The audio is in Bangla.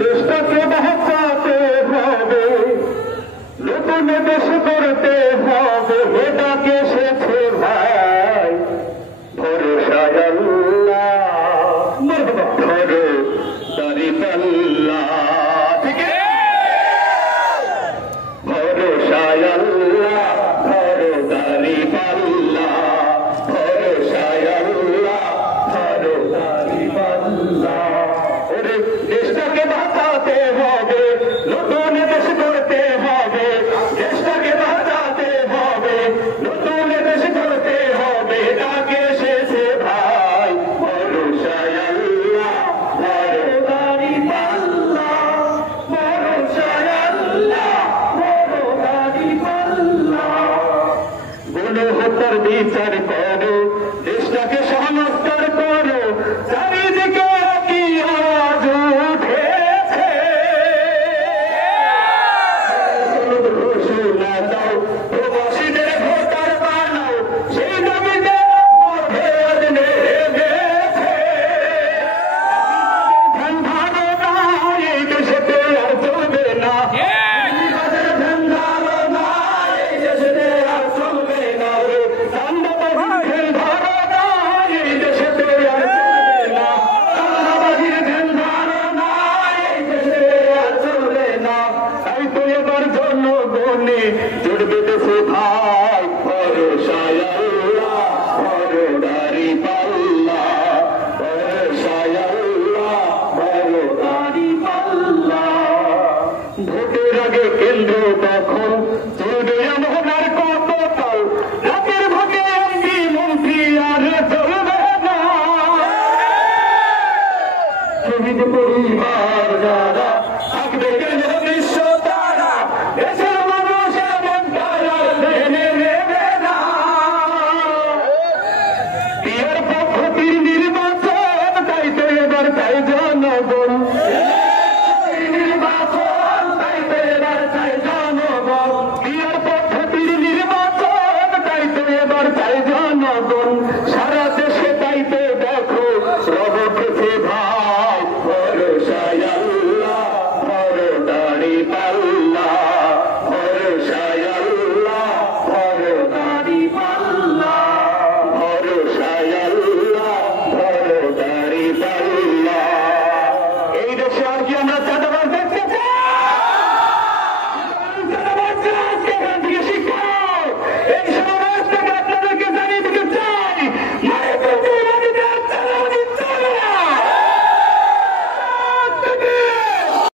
দেশটাকে বাঁচাতে হবে, নতুন দেশ করতে হবে, এটাকে এসেছে ভাই ভরসায় আল্লাহ, ধরো দাঁড়িপাল্লা, ভরসায় আল্লাহ, ধরো দাঁড়িপাল্লা, ভরসায় আল্লাহ, ধরো দাঁড়িপাল্লা। ওরে দেশটাকে বাঁচাতে হবে, নতুন দেশ করতে হবে, দেশটাকে বাঁচাতে হবে, নতুন দেশ করতে হবে, এটাকে এসেছে ভাই ভরসায় আল্লাহ, ধরো দাঁড়িপাল্লা, ভরসায় আল্লাহ, ধরো দাঁড়িপাল্লা। গণহত্যার বিচার করো, দেশটাকে সংস্কার করো, চারিদিকে কি আওয়াজ উঠেছে, ঘোষণা দাও, প্রবাসীদের ভোটার বানাও, সেই দাবিতে মাঠে আজ নেমেছে। ধ্যান ধারণা এই দেশেতে আর চলবে না, ধ্যান ধারণা এই দেশেতে আর চলবে না, চাঁদাবাজির ধ্যান ধারণা এই দেশেতে আর চলবে না, চাঁদাবাজির ধ্যান ধারণা এই দেশে আর চলবে না। তাই তো এবার জনগণে জুড়বে দেশে ভাই ভরসায় আল্লাহ, ধরো দাঁড়িপাল্লা, ভরসায় আল্লাহ, ধরো দাঁড়িপাল্লা। ভোটের আগে কেন্দ্র দখল, চলবে এমন আর কত কাল, রাতের ভাগে এমপি মন্ত্রী আর চলবে না। শহীদ পরিবার যারা